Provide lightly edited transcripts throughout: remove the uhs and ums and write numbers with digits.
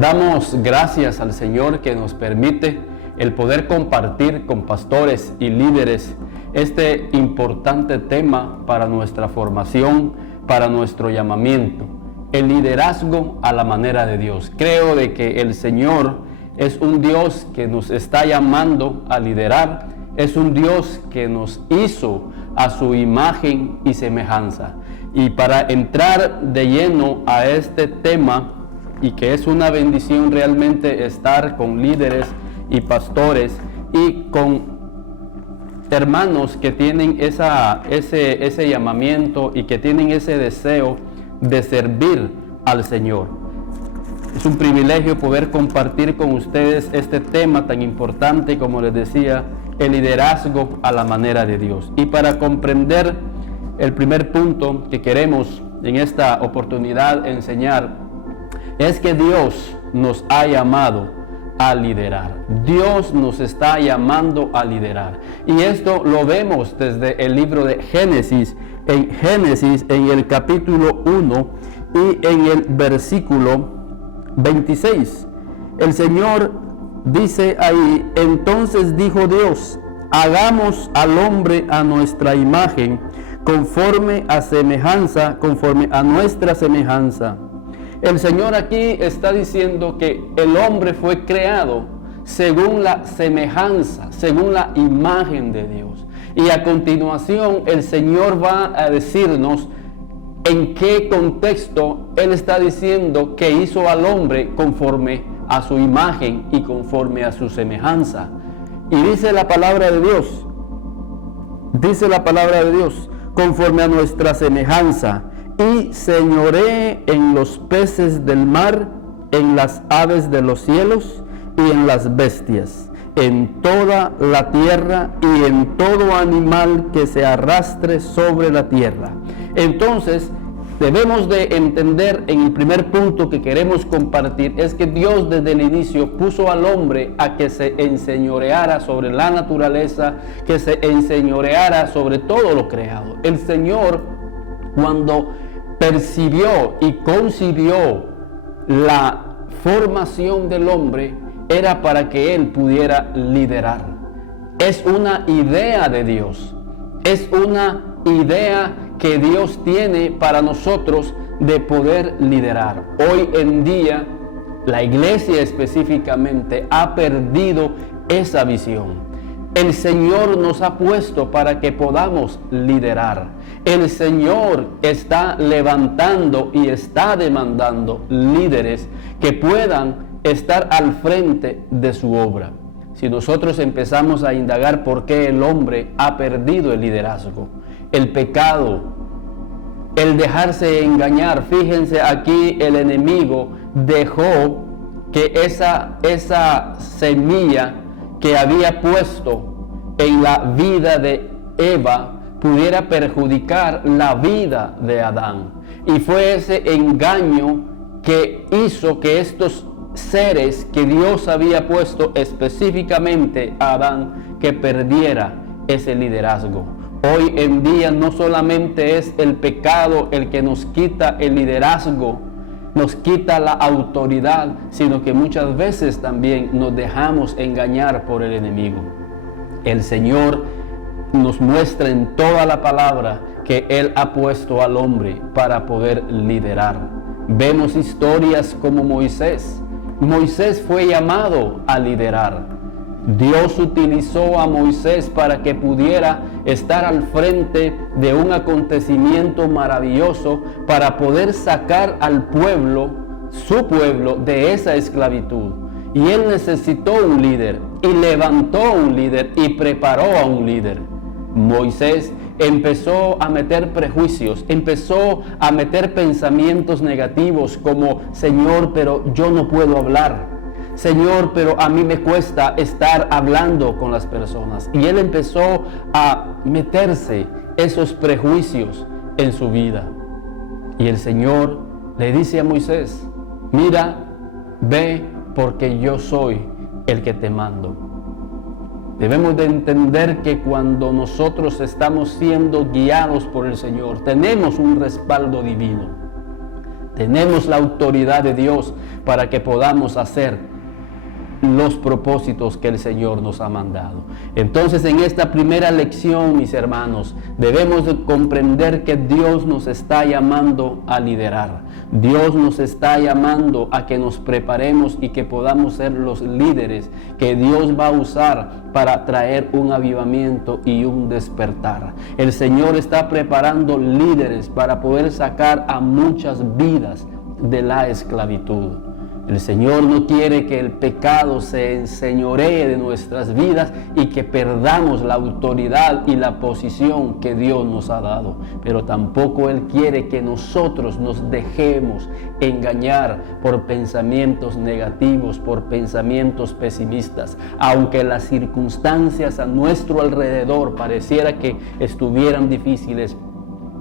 Damos gracias al Señor que nos permite el poder compartir con pastores y líderes este importante tema para nuestra formación, para nuestro llamamiento, el liderazgo a la manera de Dios. Creo de que el Señor es un Dios que nos está llamando a liderar, es un Dios que nos hizo a su imagen y semejanza. Y para entrar de lleno a este tema, y que es una bendición realmente estar con líderes y pastores y con hermanos que tienen ese llamamiento y que tienen ese deseo de servir al Señor. Es un privilegio poder compartir con ustedes este tema tan importante, como les decía, el liderazgo a la manera de Dios. Y para comprender el primer punto que queremos en esta oportunidad enseñar, es que Dios nos ha llamado a liderar. Dios nos está llamando a liderar. Y esto lo vemos desde el libro de Génesis. En Génesis, en el capítulo 1 y en el versículo 26. El Señor dice ahí: entonces dijo Dios, hagamos al hombre a nuestra imagen, conforme a nuestra semejanza. El Señor aquí está diciendo que el hombre fue creado según la semejanza, según la imagen de Dios. Y a continuación el Señor va a decirnos en qué contexto Él está diciendo que hizo al hombre conforme a su imagen y conforme a su semejanza. Y dice la palabra de Dios, conforme a nuestra semejanza. Y señoree en los peces del mar, en las aves de los cielos y en las bestias, en toda la tierra y en todo animal que se arrastre sobre la tierra. Entonces, debemos de entender en el primer punto que queremos compartir, es que Dios desde el inicio puso al hombre a que se enseñoreara sobre la naturaleza, que se enseñoreara sobre todo lo creado. El Señor, cuando percibió y concibió la formación del hombre, era para que él pudiera liderar. Es una idea de Dios, es una idea que Dios tiene para nosotros de poder liderar. Hoy en día, la iglesia específicamente ha perdido esa visión. El Señor nos ha puesto para que podamos liderar. El Señor está levantando y está demandando líderes que puedan estar al frente de su obra. Si nosotros empezamos a indagar por qué el hombre ha perdido el liderazgo, el pecado, el dejarse engañar, fíjense aquí, el enemigo dejó que esa semilla que había puesto en la vida de Eva pudiera perjudicar la vida de Adán. Y fue ese engaño que hizo que estos seres que Dios había puesto específicamente a Adán, que perdiera ese liderazgo. Hoy en día no solamente es el pecado el que nos quita el liderazgo, nos quita la autoridad, sino que muchas veces también nos dejamos engañar por el enemigo. El Señor nos muestra en toda la palabra que Él ha puesto al hombre para poder liderar. Vemos historias como Moisés. Moisés fue llamado a liderar. Dios utilizó a Moisés para que pudiera estar al frente de un acontecimiento maravilloso para poder sacar al pueblo, su pueblo, de esa esclavitud. Y él necesitó un líder, y levantó un líder, y preparó a un líder. Moisés empezó a meter prejuicios, empezó a meter pensamientos negativos como: Señor, pero yo no puedo hablar. Señor, pero a mí me cuesta estar hablando con las personas. Y él empezó a meterse esos prejuicios en su vida. Y el Señor le dice a Moisés: mira, ve, porque yo soy el que te mando. Debemos de entender que cuando nosotros estamos siendo guiados por el Señor, tenemos un respaldo divino. Tenemos la autoridad de Dios para que podamos hacer los propósitos que el Señor nos ha mandado. Entonces, en esta primera lección, mis hermanos, debemos de comprender que Dios nos está llamando a liderar. Dios nos está llamando a que nos preparemos y que podamos ser los líderes que Dios va a usar para traer un avivamiento y un despertar. El Señor está preparando líderes para poder sacar a muchas vidas de la esclavitud. El Señor no quiere que el pecado se enseñoree de nuestras vidas y que perdamos la autoridad y la posición que Dios nos ha dado. Pero tampoco Él quiere que nosotros nos dejemos engañar por pensamientos negativos, por pensamientos pesimistas. Aunque las circunstancias a nuestro alrededor pareciera que estuvieran difíciles,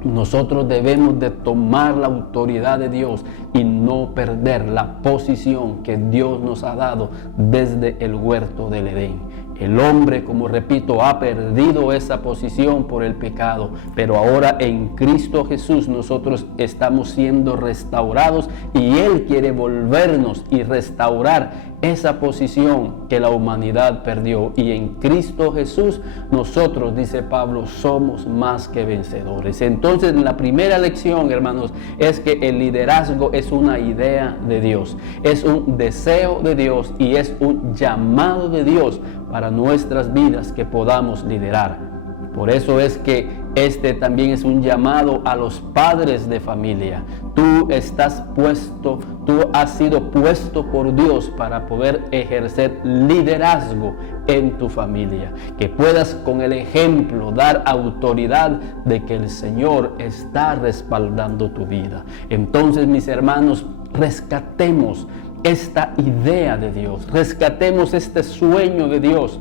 nosotros debemos de tomar la autoridad de Dios y no perder la posición que Dios nos ha dado desde el huerto del Edén. El hombre, como repito, ha perdido esa posición por el pecado, pero ahora en Cristo Jesús nosotros estamos siendo restaurados y Él quiere volvernos y restaurar esa posición que la humanidad perdió. Y en Cristo Jesús nosotros, dice Pablo, somos más que vencedores. Entonces, la primera lección, hermanos, es que el liderazgo es una idea de Dios, es un deseo de Dios y es un llamado de Dios para nuestras vidas que podamos liderar. Por eso es que este también es un llamado a los padres de familia. Tú has sido puesto por Dios para poder ejercer liderazgo en tu familia. Que puedas con el ejemplo dar autoridad de que el Señor está respaldando tu vida. Entonces, mis hermanos, rescatemos esta idea de Dios, rescatemos este sueño de Dios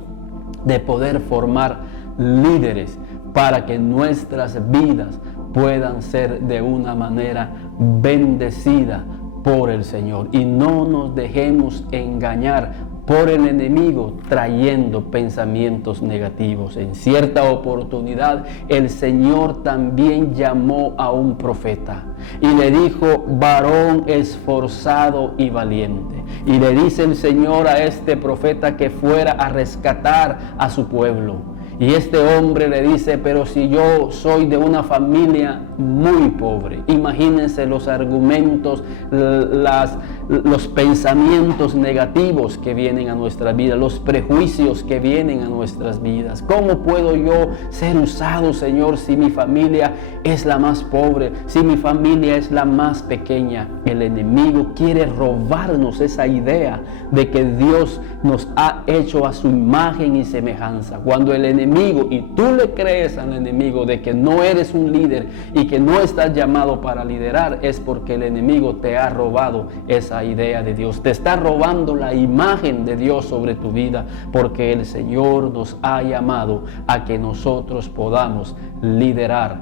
de poder formar líderes para que nuestras vidas puedan ser de una manera bendecida por el Señor. Y no nos dejemos engañar por el enemigo trayendo pensamientos negativos. En cierta oportunidad el Señor también llamó a un profeta y le dijo: varón esforzado y valiente. Y le dice el Señor a este profeta que fuera a rescatar a su pueblo. Y este hombre le dice: pero si yo soy de una familia muy pobre. Imagínense los argumentos, los pensamientos negativos que vienen a nuestra vida, los prejuicios que vienen a nuestras vidas. ¿Cómo puedo yo ser usado, Señor, si mi familia es la más pobre, si mi familia es la más pequeña? El enemigo quiere robarnos esa idea de que Dios nos ha hecho a su imagen y semejanza. Cuando el enemigo, y tú le crees al enemigo de que no eres un líder y que no estás llamado para liderar, es porque el enemigo te ha robado esa idea de Dios. Te está robando la imagen de Dios sobre tu vida, porque el Señor nos ha llamado a que nosotros podamos liderar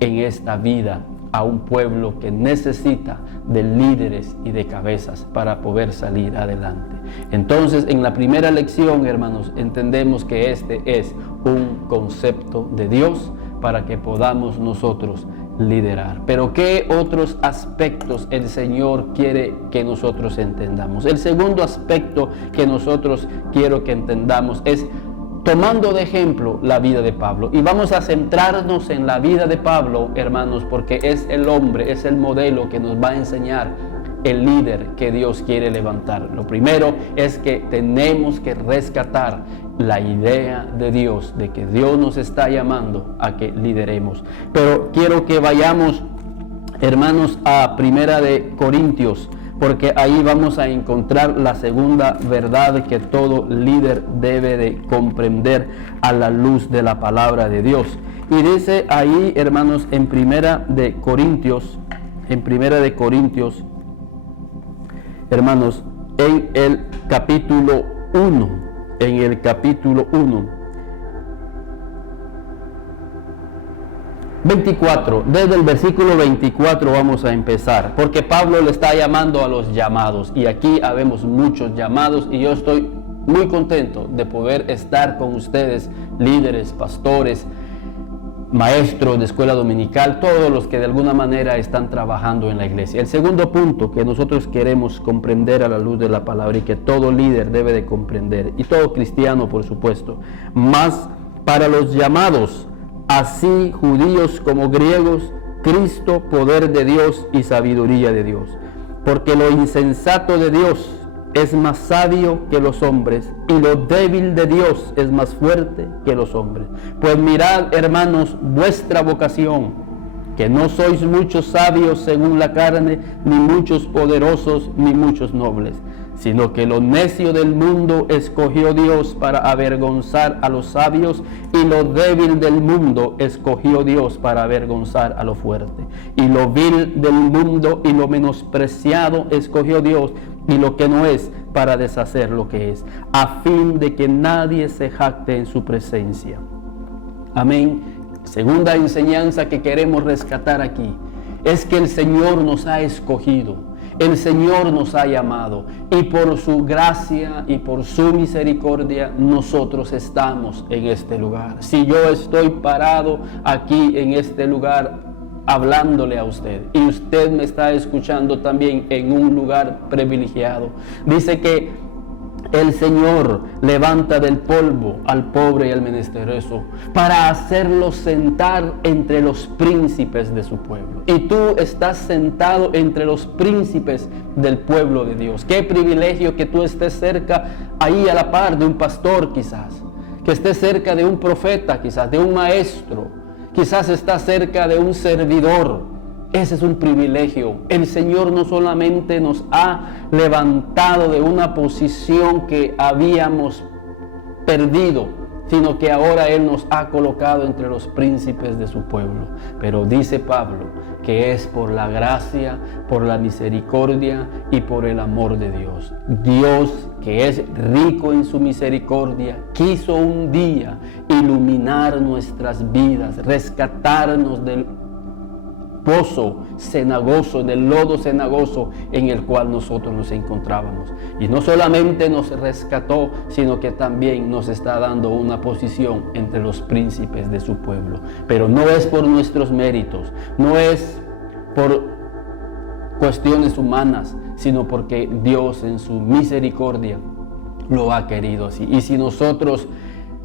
en esta vida a un pueblo que necesita de líderes y de cabezas para poder salir adelante. Entonces, en la primera lección, hermanos, entendemos que este es un concepto de Dios para que podamos nosotros liderar. Pero ¿qué otros aspectos el Señor quiere que nosotros entendamos? El segundo aspecto que nosotros quiero que entendamos es tomando de ejemplo la vida de Pablo. Y vamos a centrarnos en la vida de Pablo, hermanos, porque es el hombre, es el modelo que nos va a enseñar el líder que Dios quiere levantar. Lo primero es que tenemos que rescatar la idea de Dios, de que Dios nos está llamando a que lideremos. Pero quiero que vayamos, hermanos, a Primera de Corintios, porque ahí vamos a encontrar la segunda verdad que todo líder debe de comprender a la luz de la palabra de Dios. Y dice ahí, hermanos, en Primera de Corintios, hermanos, en el capítulo 1, desde el versículo 24 vamos a empezar, porque Pablo le está llamando a los llamados, y aquí habemos muchos llamados, y yo estoy muy contento de poder estar con ustedes, líderes, pastores, maestros de escuela dominical, todos los que de alguna manera están trabajando en la iglesia. El segundo punto que nosotros queremos comprender a la luz de la palabra y que todo líder debe de comprender, y todo cristiano por supuesto, más para los llamados, así judíos como griegos, Cristo, poder de Dios y sabiduría de Dios. Porque lo insensato de Dios es más sabio que los hombres, y lo débil de Dios es más fuerte que los hombres. Pues mirad, hermanos, vuestra vocación, que no sois muchos sabios según la carne, ni muchos poderosos, ni muchos nobles, sino que lo necio del mundo escogió Dios para avergonzar a los sabios, y lo débil del mundo escogió Dios para avergonzar a lo fuerte. Y lo vil del mundo y lo menospreciado escogió Dios, y lo que no es, para deshacer lo que es, a fin de que nadie se jacte en su presencia. Amén. Segunda enseñanza que queremos rescatar aquí es que el Señor nos ha escogido, el Señor nos ha llamado, y por su gracia y por su misericordia nosotros estamos en este lugar. Si yo estoy parado aquí en este lugar hablándole a usted, y usted me está escuchando también en un lugar privilegiado, dice que el Señor levanta del polvo al pobre y al menesteroso para hacerlo sentar entre los príncipes de su pueblo. Y tú estás sentado entre los príncipes del pueblo de Dios. Qué privilegio que tú estés cerca, ahí a la par de un pastor quizás, que estés cerca de un profeta quizás, de un maestro, quizás estás cerca de un servidor. Ese es un privilegio. El Señor no solamente nos ha levantado de una posición que habíamos perdido, sino que ahora Él nos ha colocado entre los príncipes de su pueblo. Pero dice Pablo que es por la gracia, por la misericordia y por el amor de Dios. Dios, que es rico en su misericordia, quiso un día iluminar nuestras vidas, rescatarnos del pozo cenagoso, del lodo cenagoso en el cual nosotros nos encontrábamos. Y no solamente nos rescató, sino que también nos está dando una posición entre los príncipes de su pueblo. Pero no es por nuestros méritos, no es por cuestiones humanas, sino porque Dios en su misericordia lo ha querido así. Y si nosotros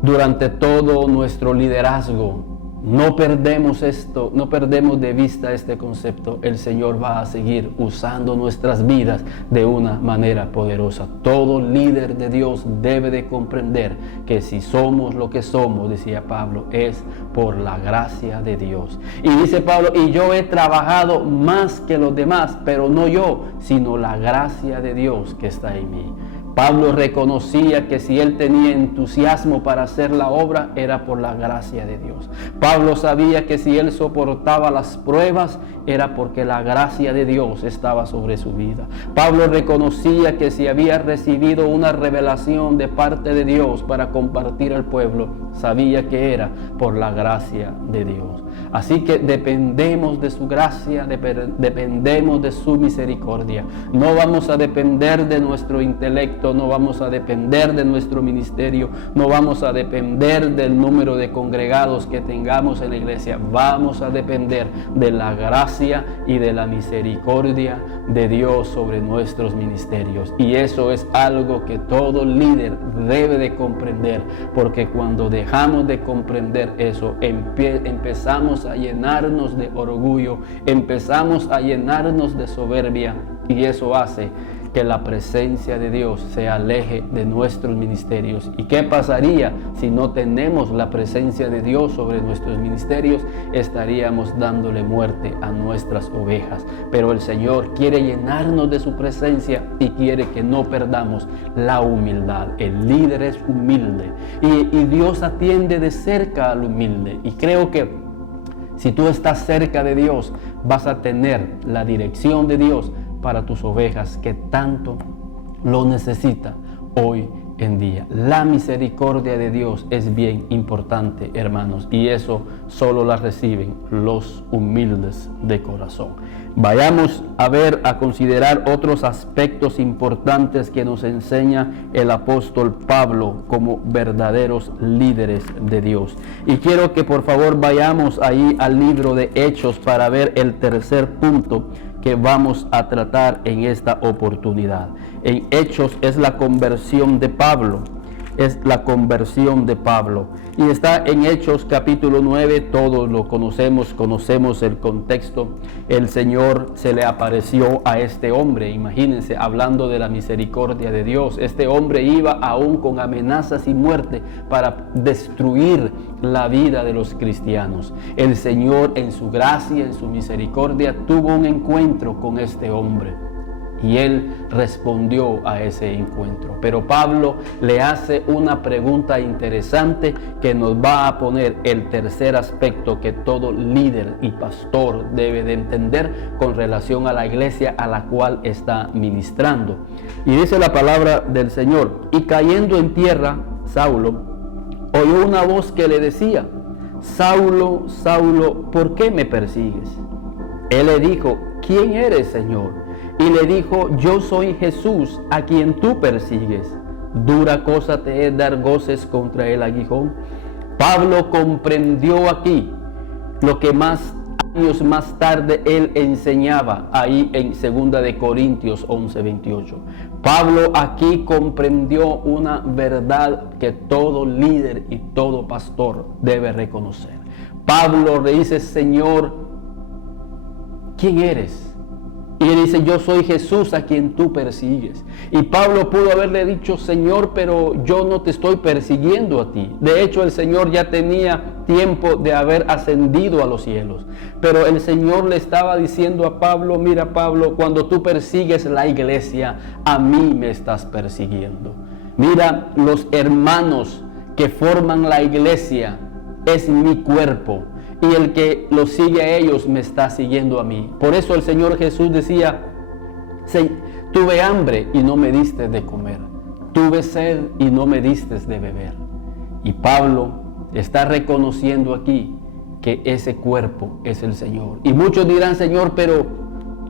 durante todo nuestro liderazgo no perdemos esto, no perdemos de vista este concepto, el Señor va a seguir usando nuestras vidas de una manera poderosa. Todo líder de Dios debe de comprender que si somos lo que somos, decía Pablo, es por la gracia de Dios. Y dice Pablo, y yo he trabajado más que los demás, pero no yo, sino la gracia de Dios que está en mí. Pablo reconocía que si él tenía entusiasmo para hacer la obra, era por la gracia de Dios. Pablo sabía que si él soportaba las pruebas, era porque la gracia de Dios estaba sobre su vida. Pablo reconocía que si había recibido una revelación de parte de Dios para compartir al pueblo, sabía que era por la gracia de Dios. Así que dependemos de su gracia, dependemos de su misericordia. No vamos a depender de nuestro intelecto, no vamos a depender de nuestro ministerio, no vamos a depender del número de congregados que tengamos en la iglesia. Vamos a depender de la gracia y de la misericordia de Dios sobre nuestros ministerios. Y eso es algo que todo líder debe de comprender, porque cuando dejamos de comprender eso, empezamos a llenarnos de orgullo, empezamos a llenarnos de soberbia, y eso hace que la presencia de Dios se aleje de nuestros ministerios. ¿Y qué pasaría si no tenemos la presencia de Dios sobre nuestros ministerios? Estaríamos dándole muerte a nuestras ovejas. Pero el Señor quiere llenarnos de su presencia y quiere que no perdamos la humildad. El líder es humilde y Dios atiende de cerca al humilde. Y creo que si tú estás cerca de Dios, vas a tener la dirección de Dios para tus ovejas que tanto lo necesita hoy en día. La misericordia de Dios es bien importante, hermanos, y eso solo la reciben los humildes de corazón. Vayamos a considerar otros aspectos importantes que nos enseña el apóstol Pablo como verdaderos líderes de Dios. Y quiero que por favor vayamos ahí al libro de Hechos para ver el tercer punto que vamos a tratar en esta oportunidad. En Hechos es la conversión de Pablo. Es la conversión de Pablo. Y está en Hechos capítulo 9, todos lo conocemos el contexto. El Señor se le apareció a este hombre, imagínense, hablando de la misericordia de Dios. Este hombre iba aún con amenazas y muerte para destruir la vida de los cristianos. El Señor en su gracia, en su misericordia, tuvo un encuentro con este hombre. Y él respondió a ese encuentro. Pero Pablo le hace una pregunta interesante que nos va a poner el tercer aspecto que todo líder y pastor debe de entender con relación a la iglesia a la cual está ministrando. Y dice la palabra del Señor: y cayendo en tierra, Saulo oyó una voz que le decía: Saulo, Saulo, ¿por qué me persigues? Él le dijo: ¿quién eres, Señor? Y le dijo: yo soy Jesús, a quien tú persigues. Dura cosa te es dar goces contra el aguijón. Pablo comprendió aquí lo que años más tarde él enseñaba ahí en 2 de Corintios 11:28. Pablo aquí comprendió una verdad que todo líder y todo pastor debe reconocer. Pablo le dice: Señor, ¿quién eres? Y él dice: yo soy Jesús a quien tú persigues. Y Pablo pudo haberle dicho: Señor, pero yo no te estoy persiguiendo a ti. De hecho, el Señor ya tenía tiempo de haber ascendido a los cielos. Pero el Señor le estaba diciendo a Pablo: mira, Pablo, cuando tú persigues la iglesia, a mí me estás persiguiendo. Mira, los hermanos que forman la iglesia es mi cuerpo. Y el que los sigue a ellos me está siguiendo a mí. Por eso el Señor Jesús decía: tuve hambre y no me diste de comer. Tuve sed y no me diste de beber. Y Pablo está reconociendo aquí que ese cuerpo es el Señor. Y muchos dirán: Señor, pero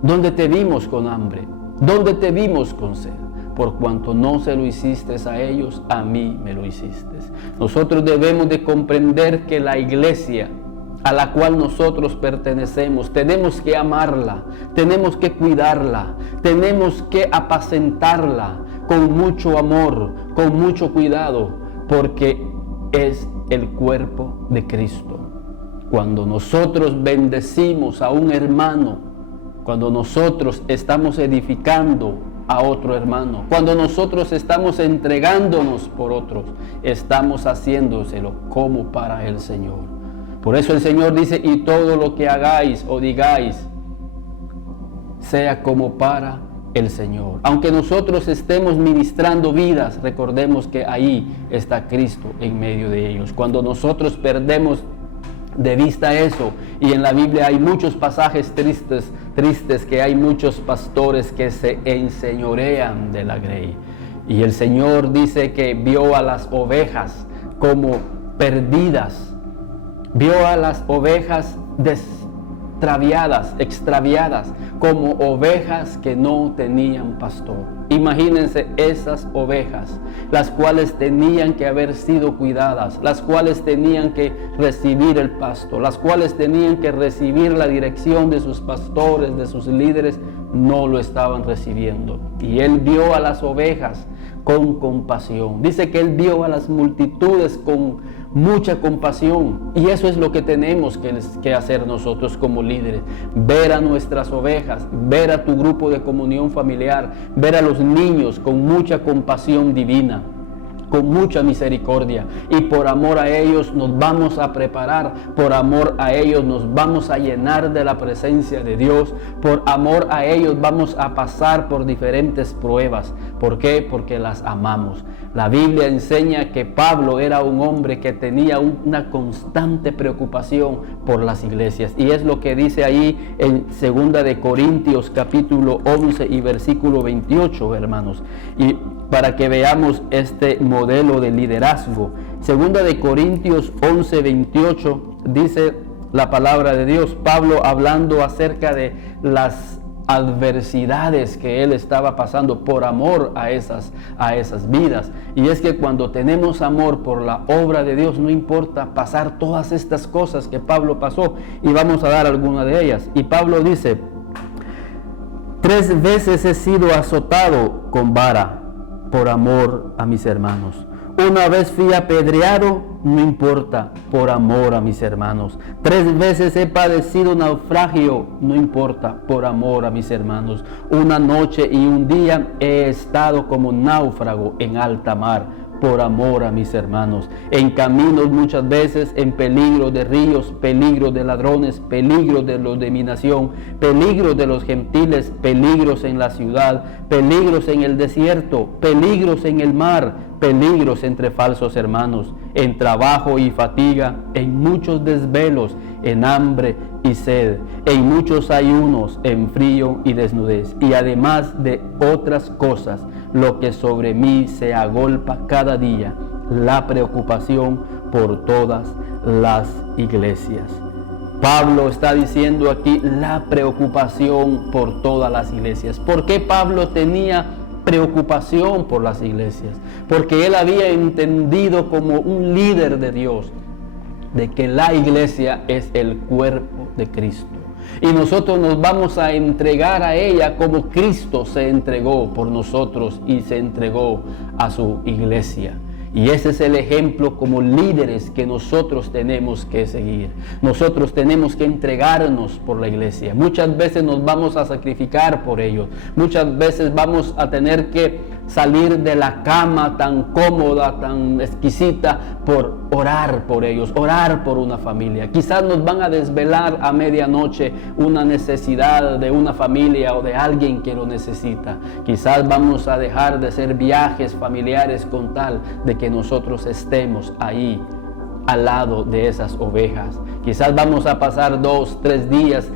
¿dónde te vimos con hambre? ¿Dónde te vimos con sed? Por cuanto no se lo hiciste a ellos, a mí me lo hiciste. Nosotros debemos de comprender que la iglesia a la cual nosotros pertenecemos, tenemos que amarla, tenemos que cuidarla, tenemos que apacentarla con mucho amor, con mucho cuidado, porque es el cuerpo de Cristo. Cuando nosotros bendecimos a un hermano, cuando nosotros estamos edificando a otro hermano, cuando nosotros estamos entregándonos por otros, estamos haciéndoselo como para el Señor. Por eso el Señor dice: y todo lo que hagáis o digáis, sea como para el Señor. Aunque nosotros estemos ministrando vidas, recordemos que ahí está Cristo en medio de ellos. Cuando nosotros perdemos de vista eso, y en la Biblia hay muchos pasajes tristes que hay muchos pastores que se enseñorean de la grey. Y el Señor dice que vio a las ovejas como perdidas. Vio a las ovejas extraviadas, como ovejas que no tenían pastor. Imagínense esas ovejas, las cuales tenían que haber sido cuidadas, las cuales tenían que recibir el pasto, las cuales tenían que recibir la dirección de sus pastores, de sus líderes, no lo estaban recibiendo. Y él vio a las ovejas con compasión. Dice que él vio a las multitudes con mucha compasión, y eso es lo que tenemos que hacer nosotros como líderes: ver a nuestras ovejas, ver a tu grupo de comunión familiar, ver a los niños con mucha compasión divina, con mucha misericordia, y por amor a ellos nos vamos a preparar, por amor a ellos nos vamos a llenar de la presencia de Dios, por amor a ellos vamos a pasar por diferentes pruebas. ¿Por qué? Porque las amamos. La Biblia enseña que Pablo era un hombre que tenía una constante preocupación por las iglesias, y es lo que dice ahí en 2 de Corintios capítulo 11 y versículo 28, hermanos, y para que veamos este modelo de liderazgo. 2 de Corintios 11, 28 dice la palabra de Dios, Pablo hablando acerca de las adversidades que él estaba pasando por amor a esas vidas. Y es que cuando tenemos amor por la obra de Dios, no importa pasar todas estas cosas que Pablo pasó, y vamos a dar alguna de ellas. Y Pablo dice: 3 veces he sido azotado con vara por amor a mis hermanos. Una vez fui apedreado, no importa, por amor a mis hermanos. 3 veces he padecido naufragio, no importa, por amor a mis hermanos. Una noche y un día he estado como náufrago en alta mar, por amor a mis hermanos. En caminos muchas veces, en peligro de ríos, peligro de ladrones, peligro de los de mi nación, peligro de los gentiles, peligros en la ciudad, peligros en el desierto, peligros en el mar, peligros entre falsos hermanos, en trabajo y fatiga, en muchos desvelos, en hambre y sed, en muchos ayunos, en frío y desnudez, y además de otras cosas, lo que sobre mí se agolpa cada día, la preocupación por todas las iglesias. Pablo está diciendo aquí la preocupación por todas las iglesias. ¿Por qué Pablo tenía preocupación por las iglesias? Porque él había entendido como un líder de Dios de que la iglesia es el cuerpo de Cristo, y nosotros nos vamos a entregar a ella como Cristo se entregó por nosotros y se entregó a su iglesia. Y ese es el ejemplo como líderes que nosotros tenemos que seguir. Nosotros tenemos que entregarnos por la iglesia. Muchas veces nos vamos a sacrificar por ellos. Muchas veces vamos a tener que salir de la cama tan cómoda, tan exquisita, por orar por ellos, orar por una familia. Quizás nos van a desvelar a medianoche una necesidad de una familia o de alguien que lo necesita. Quizás vamos a dejar de hacer viajes familiares con tal de que nosotros estemos ahí al lado de esas ovejas. Quizás vamos a pasar 2, 3 días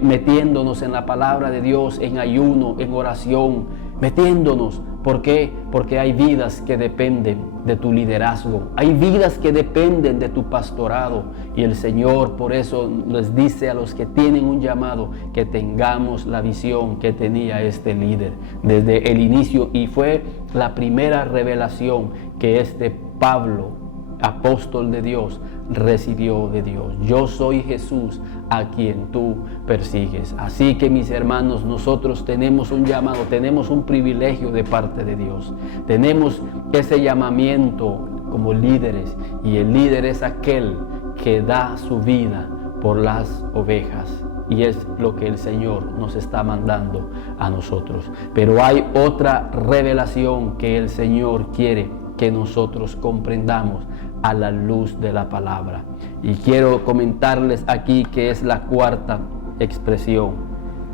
metiéndonos en la palabra de Dios, en ayuno, en oración, metiéndonos. ¿Por qué? Porque hay vidas que dependen de tu liderazgo, hay vidas que dependen de tu pastorado, y el Señor por eso les dice a los que tienen un llamado que tengamos la visión que tenía este líder desde el inicio, y fue la primera revelación que este Pablo, apóstol de Dios, recibió de Dios. Yo soy Jesús a quien tú persigues. Así que, mis hermanos, nosotros tenemos un llamado, tenemos un privilegio de parte de Dios. Tenemos ese llamamiento como líderes, y el líder es aquel que da su vida por las ovejas. Y es lo que el Señor nos está mandando a nosotros. Pero hay otra revelación que el Señor quiere que nosotros comprendamos a la luz de la palabra. Y quiero comentarles aquí que es la 4ª expresión,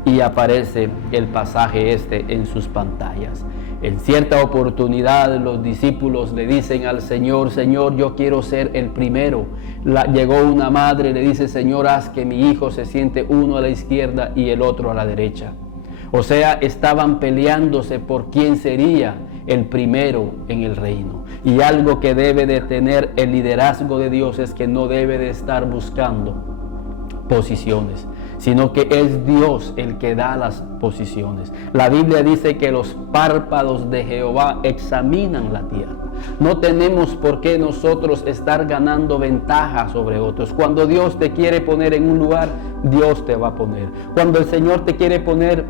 y aparece el pasaje en sus pantallas. En cierta oportunidad los discípulos le dicen al Señor: Señor, yo quiero ser el primero. Llegó una madre y le dice: Señor, haz que mi hijo se siente uno a la izquierda y el otro a la derecha. O sea, estaban peleándose por quién sería el primero en el reino. Y algo que debe de tener el liderazgo de Dios es que no debe de estar buscando posiciones, sino que es Dios el que da las posiciones. La Biblia dice que los párpados de Jehová examinan la tierra. No tenemos por qué nosotros estar ganando ventaja sobre otros. Cuando Dios te quiere poner en un lugar, Dios te va a poner. Cuando el Señor te quiere poner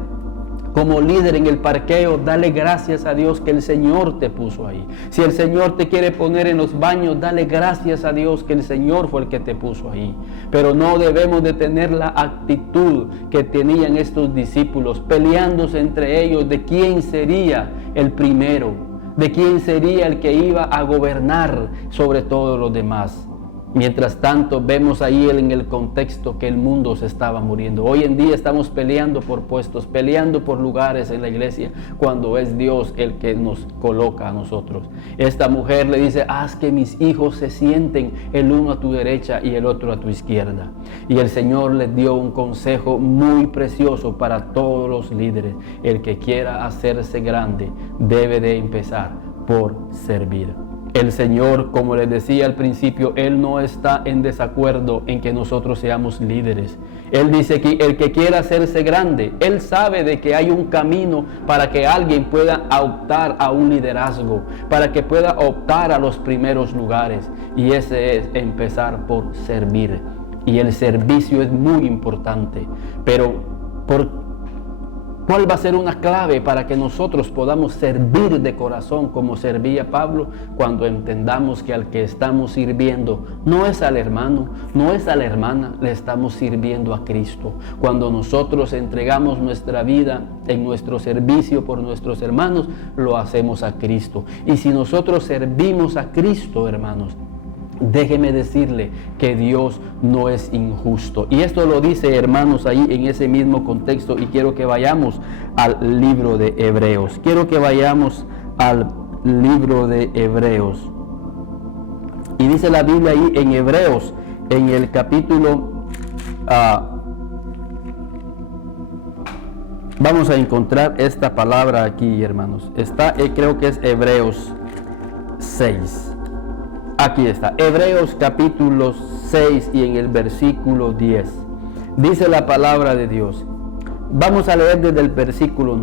como líder en el parqueo, dale gracias a Dios que el Señor te puso ahí. Si el Señor te quiere poner en los baños, dale gracias a Dios que el Señor fue el que te puso ahí. Pero no debemos de tener la actitud que tenían estos discípulos, peleándose entre ellos de quién sería el primero de quién sería el que iba a gobernar sobre todos los demás. Mientras tanto, vemos ahí en el contexto que el mundo se estaba muriendo. Hoy en día estamos peleando por puestos, peleando por lugares en la iglesia, cuando es Dios el que nos coloca a nosotros. Esta mujer le dice: haz que mis hijos se sienten el uno a tu derecha y el otro a tu izquierda. Y el Señor les dio un consejo muy precioso para todos los líderes. El que quiera hacerse grande debe de empezar por servir. El Señor, como les decía al principio, Él no está en desacuerdo en que nosotros seamos líderes. Él dice que el que quiera hacerse grande, Él sabe de que hay un camino para que alguien pueda optar a un liderazgo, para que pueda optar a los primeros lugares. Y ese es empezar por servir. Y el servicio es muy importante. Pero ¿cuál va a ser una clave para que nosotros podamos servir de corazón como servía Pablo? Cuando entendamos que al que estamos sirviendo no es al hermano, no es a la hermana, le estamos sirviendo a Cristo. Cuando nosotros entregamos nuestra vida en nuestro servicio por nuestros hermanos, lo hacemos a Cristo. Y si nosotros servimos a Cristo, hermanos, déjeme decirle que Dios no es injusto. Y esto lo dice, hermanos, ahí en ese mismo contexto. Y quiero que vayamos al libro de Hebreos. Quiero que vayamos al libro de Hebreos. Y dice la Biblia ahí en Hebreos, en el capítulo... vamos a encontrar esta palabra aquí, hermanos. Está, creo que es Hebreos 6. Aquí está, Hebreos capítulo 6 y en el versículo 10. Dice la palabra de Dios. Vamos a leer desde el versículo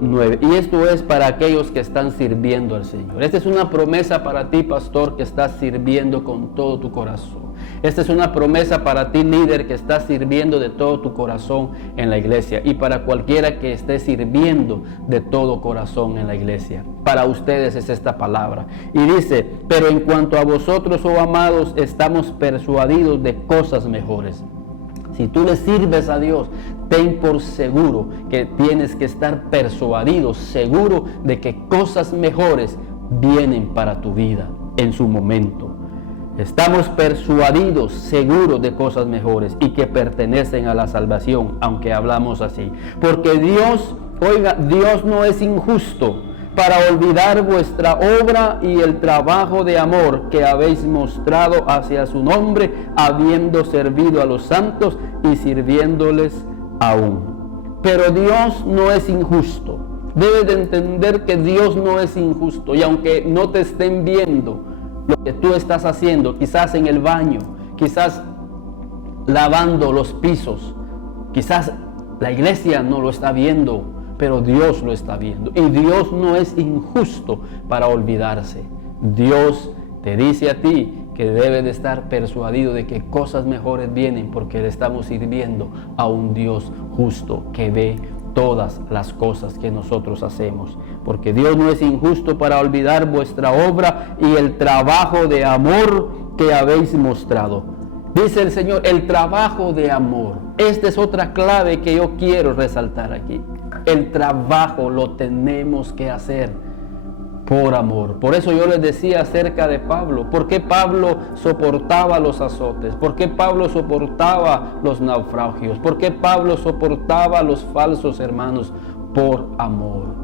9. Y esto es para aquellos que están sirviendo al Señor. Esta es una promesa para ti, pastor, que estás sirviendo con todo tu corazón. Esta es una promesa para ti, líder, que estás sirviendo de todo tu corazón en la iglesia. Y para cualquiera que esté sirviendo de todo corazón en la iglesia. Para ustedes es esta palabra. Y dice: pero en cuanto a vosotros, oh amados, estamos persuadidos de cosas mejores. Si tú le sirves a Dios, ten por seguro que tienes que estar persuadido, seguro de que cosas mejores vienen para tu vida en su momento. Estamos persuadidos, seguros de cosas mejores y que pertenecen a la salvación, aunque hablamos así. Porque Dios, oiga, Dios no es injusto para olvidar vuestra obra y el trabajo de amor que habéis mostrado hacia su nombre, habiendo servido a los santos y sirviéndoles aún. Pero Dios no es injusto. Debes de entender que Dios no es injusto. Y aunque no te estén viendo lo que tú estás haciendo, quizás en el baño, quizás lavando los pisos, quizás la iglesia no lo está viendo, pero Dios lo está viendo. Y Dios no es injusto para olvidarse. Dios te dice a ti que debes de estar persuadido de que cosas mejores vienen, porque le estamos sirviendo a un Dios justo que ve todas las cosas que nosotros hacemos. Porque Dios no es injusto para olvidar vuestra obra y el trabajo de amor que habéis mostrado. Dice el Señor, el trabajo de amor. Esta es otra clave que yo quiero resaltar aquí. El trabajo lo tenemos que hacer por amor. Por eso yo les decía acerca de Pablo. ¿Por qué Pablo soportaba los azotes? ¿Por qué Pablo soportaba los naufragios? ¿Por qué Pablo soportaba los falsos hermanos? Por amor.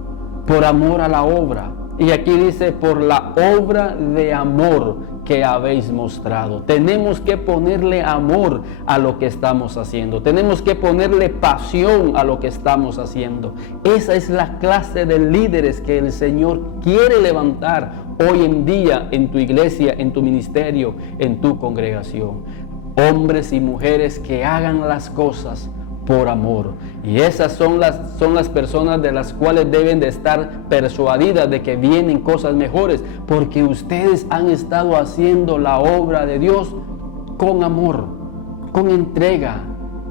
Por amor a la obra. Y aquí dice, por la obra de amor que habéis mostrado. Tenemos que ponerle amor a lo que estamos haciendo. Tenemos que ponerle pasión a lo que estamos haciendo. Esa es la clase de líderes que el Señor quiere levantar hoy en día en tu iglesia, en tu ministerio, en tu congregación. Hombres y mujeres que hagan las cosas por amor. Y esas son las personas de las cuales deben de estar persuadidas de que vienen cosas mejores, porque ustedes han estado haciendo la obra de Dios con amor, con entrega,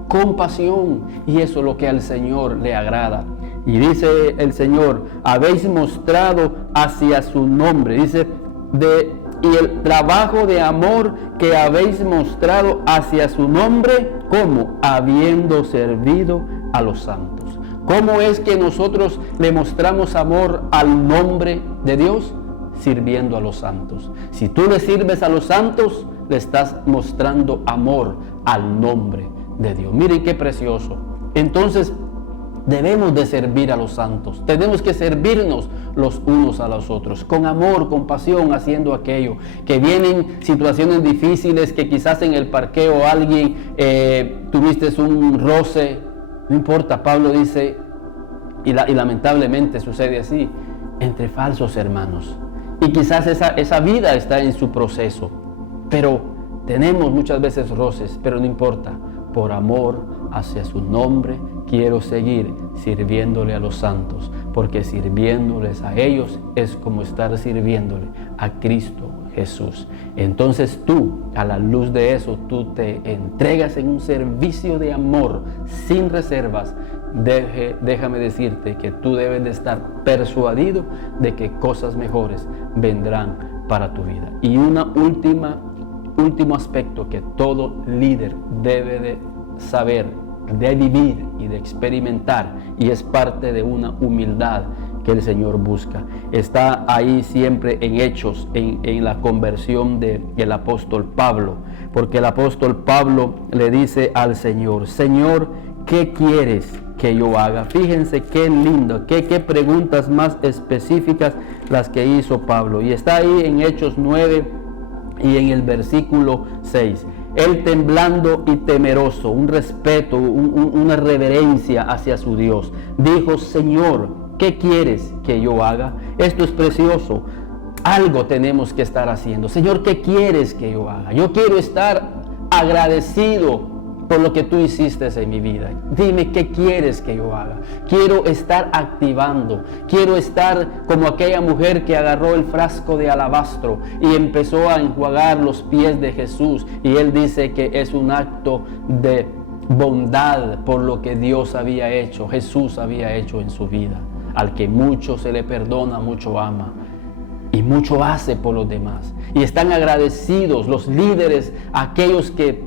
con pasión, y eso es lo que al Señor le agrada. Y dice el Señor, habéis mostrado hacia su nombre, dice, y el trabajo de amor que habéis mostrado hacia su nombre, ¿cómo? Habiendo servido a los santos. ¿Cómo es que nosotros le mostramos amor al nombre de Dios? Sirviendo a los santos. Si tú le sirves a los santos, le estás mostrando amor al nombre de Dios. Miren qué precioso. Entonces, debemos de servir a los santos. Tenemos que servirnos los unos a los otros, con amor, con pasión, haciendo aquello. Que vienen situaciones difíciles, que quizás en el parqueo alguien tuviste un roce. No importa, Pablo dice, y lamentablemente sucede así, entre falsos hermanos. Y quizás esa vida está en su proceso. Pero tenemos muchas veces roces, pero no importa. Por amor hacia su nombre, quiero seguir sirviéndole a los santos, porque sirviéndoles a ellos es como estar sirviéndole a Cristo Jesús. Entonces tú, a la luz de eso, tú te entregas en un servicio de amor sin reservas. Déjame decirte que tú debes de estar persuadido de que cosas mejores vendrán para tu vida. Y último aspecto que todo líder debe de saber, de vivir y de experimentar, y es parte de una humildad que el Señor busca. Está ahí siempre en Hechos, en la conversión del apóstol Pablo, porque el apóstol Pablo le dice al Señor: Señor, ¿qué quieres que yo haga? Fíjense qué lindo, qué preguntas más específicas las que hizo Pablo. Y está ahí en Hechos 9 y en el versículo 6. Él temblando y temeroso, un respeto, una reverencia hacia su Dios, dijo: Señor, ¿qué quieres que yo haga? Esto es precioso. Algo tenemos que estar haciendo. Señor, ¿qué quieres que yo haga? Yo quiero estar agradecido por lo que tú hiciste en mi vida. Dime qué quieres que yo haga. Quiero estar activando. Quiero estar como aquella mujer que agarró el frasco de alabastro y empezó a enjuagar los pies de Jesús. Y él dice que es un acto de bondad por lo que Dios había hecho, Jesús había hecho en su vida. Al que mucho se le perdona, mucho ama. Y mucho hace por los demás. Y están agradecidos los líderes, aquellos que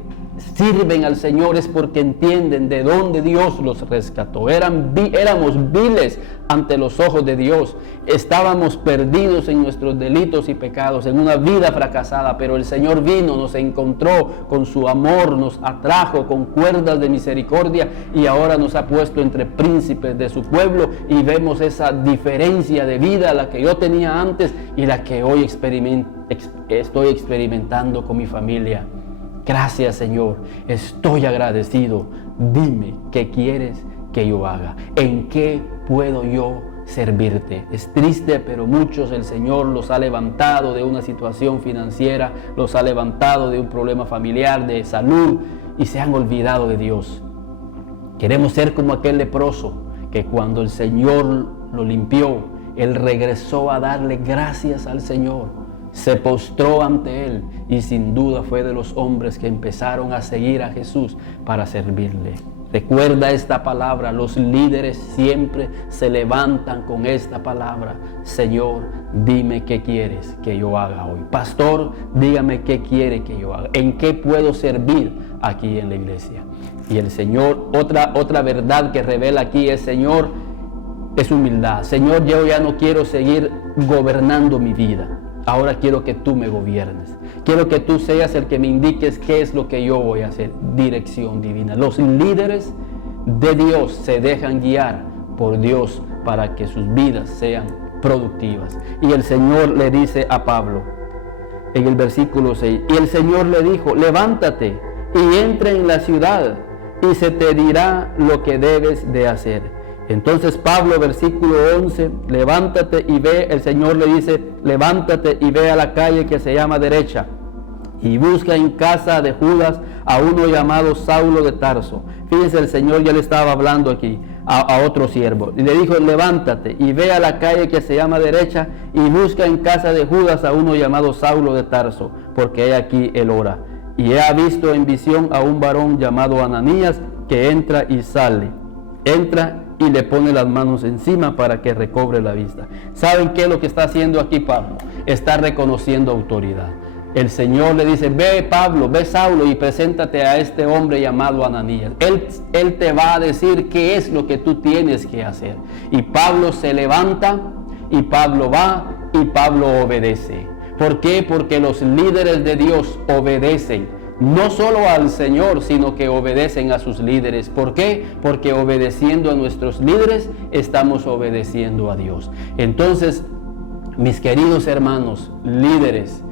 sirven al Señor, es porque entienden de dónde Dios los rescató. Éramos viles ante los ojos de Dios. Estábamos perdidos en nuestros delitos y pecados, en una vida fracasada, pero el Señor vino, nos encontró con su amor, nos atrajo con cuerdas de misericordia y ahora nos ha puesto entre príncipes de su pueblo, y vemos esa diferencia de vida, la que yo tenía antes y la que hoy estoy experimentando con mi familia. Gracias, Señor, estoy agradecido. Dime qué quieres que yo haga. ¿En qué puedo yo servirte? Es triste, pero muchos el Señor los ha levantado de una situación financiera, los ha levantado de un problema familiar, de salud, y se han olvidado de Dios. Queremos ser como aquel leproso que cuando el Señor lo limpió, él regresó a darle gracias al Señor. Se postró ante él y sin duda fue de los hombres que empezaron a seguir a Jesús para servirle. Recuerda esta palabra, los líderes siempre se levantan con esta palabra: Señor, dime qué quieres que yo haga hoy. Pastor, dígame qué quiere que yo haga. ¿En qué puedo servir aquí en la iglesia? Y el Señor, otra verdad que revela aquí es: Señor, es humildad. Señor, yo ya no quiero seguir gobernando mi vida. Ahora quiero que tú me gobiernes. Quiero que tú seas el que me indiques qué es lo que yo voy a hacer. Dirección divina. Los líderes de Dios se dejan guiar por Dios para que sus vidas sean productivas. Y el Señor le dice a Pablo en el versículo 6, y el Señor le dijo: levántate y entra en la ciudad y se te dirá lo que debes de hacer. Entonces Pablo, versículo 11, levántate y ve, el Señor le dice: levántate y ve a la calle que se llama Derecha y busca en casa de Judas a uno llamado Saulo de Tarso. Fíjense, el Señor ya le estaba hablando aquí a otro siervo y le dijo: levántate y ve a la calle que se llama Derecha y busca en casa de Judas a uno llamado Saulo de Tarso, porque he aquí él ora. Y he visto en visión a un varón llamado Ananías que entra y sale. Entra y le pone las manos encima para que recobre la vista. ¿Saben qué es lo que está haciendo aquí Pablo? Está reconociendo autoridad. El Señor le dice, ve Pablo, ve Saulo y preséntate a este hombre llamado Ananías. Él te va a decir qué es lo que tú tienes que hacer. Y Pablo se levanta y Pablo va y Pablo obedece. ¿Por qué? Porque los líderes de Dios obedecen. No solo al Señor, sino que obedecen a sus líderes. ¿Por qué? Porque obedeciendo a nuestros líderes, estamos obedeciendo a Dios. Entonces, mis queridos hermanos, líderes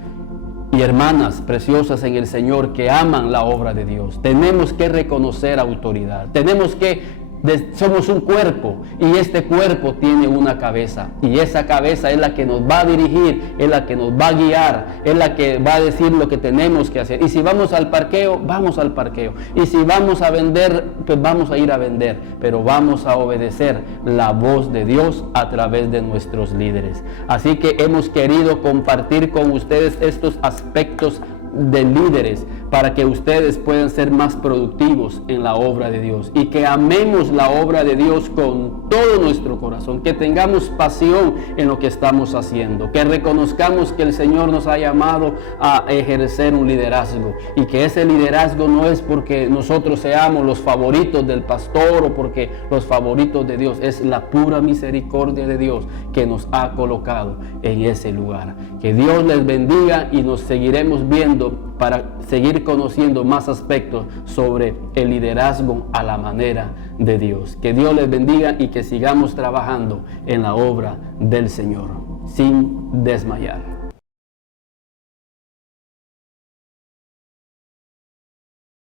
y hermanas preciosas en el Señor que aman la obra de Dios, tenemos que reconocer autoridad. Somos un cuerpo y este cuerpo tiene una cabeza, y esa cabeza es la que nos va a dirigir, es la que nos va a guiar, es la que va a decir lo que tenemos que hacer. Y si vamos al parqueo, vamos al parqueo. Y si vamos a vender, pues vamos a ir a vender, pero vamos a obedecer la voz de Dios a través de nuestros líderes. Así que hemos querido compartir con ustedes estos aspectos de líderes para que ustedes puedan ser más productivos en la obra de Dios y que amemos la obra de Dios con todo nuestro corazón, que tengamos pasión en lo que estamos haciendo, que reconozcamos que el Señor nos ha llamado a ejercer un liderazgo y que ese liderazgo no es porque nosotros seamos los favoritos del pastor o porque los favoritos de Dios, es la pura misericordia de Dios que nos ha colocado en ese lugar. Que Dios les bendiga y nos seguiremos viendo para seguir conociendo más aspectos sobre el liderazgo a la manera de Dios. Que Dios les bendiga y que sigamos trabajando en la obra del Señor sin desmayar.